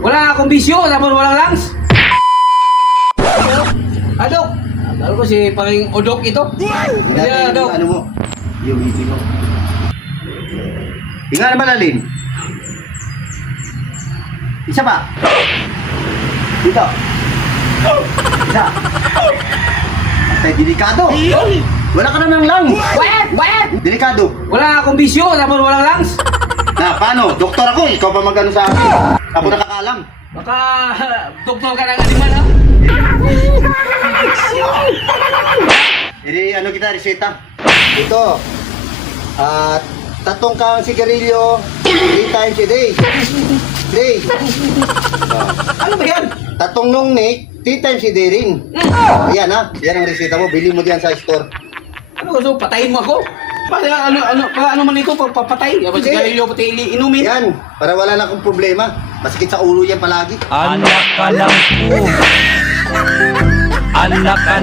Wala akong bisyo, tapos walang lungs. Adok! Akala ko si Paring Odok ito. Hindi Yeah, natin Dok. yung ano mo. Yung ngiti mo. Hinga na malalim. Isa pa. Dito. Isa. Ay, delikado. Wala ka namang lang. Wait! Delikado. Wala akong bisyo, tapos walang lungs. Na, paano? Doktor ako. Ikaw pa magano sa akin. Ako nakakaalam. Baka doktor ka ng animal, ha? Hindi, ano kita, reseta? Ito. At tatong kang sigarilyo 3 times a day. Day. Ano ba yan? Tatong nung Nick, 3 times a day rin. Ayan ha. Yan ang reseta mo. Bili mo diyan sa store. Ano gusto? Patayin mo ako? Ano man ito? Papatay? Yapos Hindi. sigarilyo pati inumin? Yan. Para wala na akong problema. Masakit sa ulo yan palagi. Anak ka lang po. Anak ka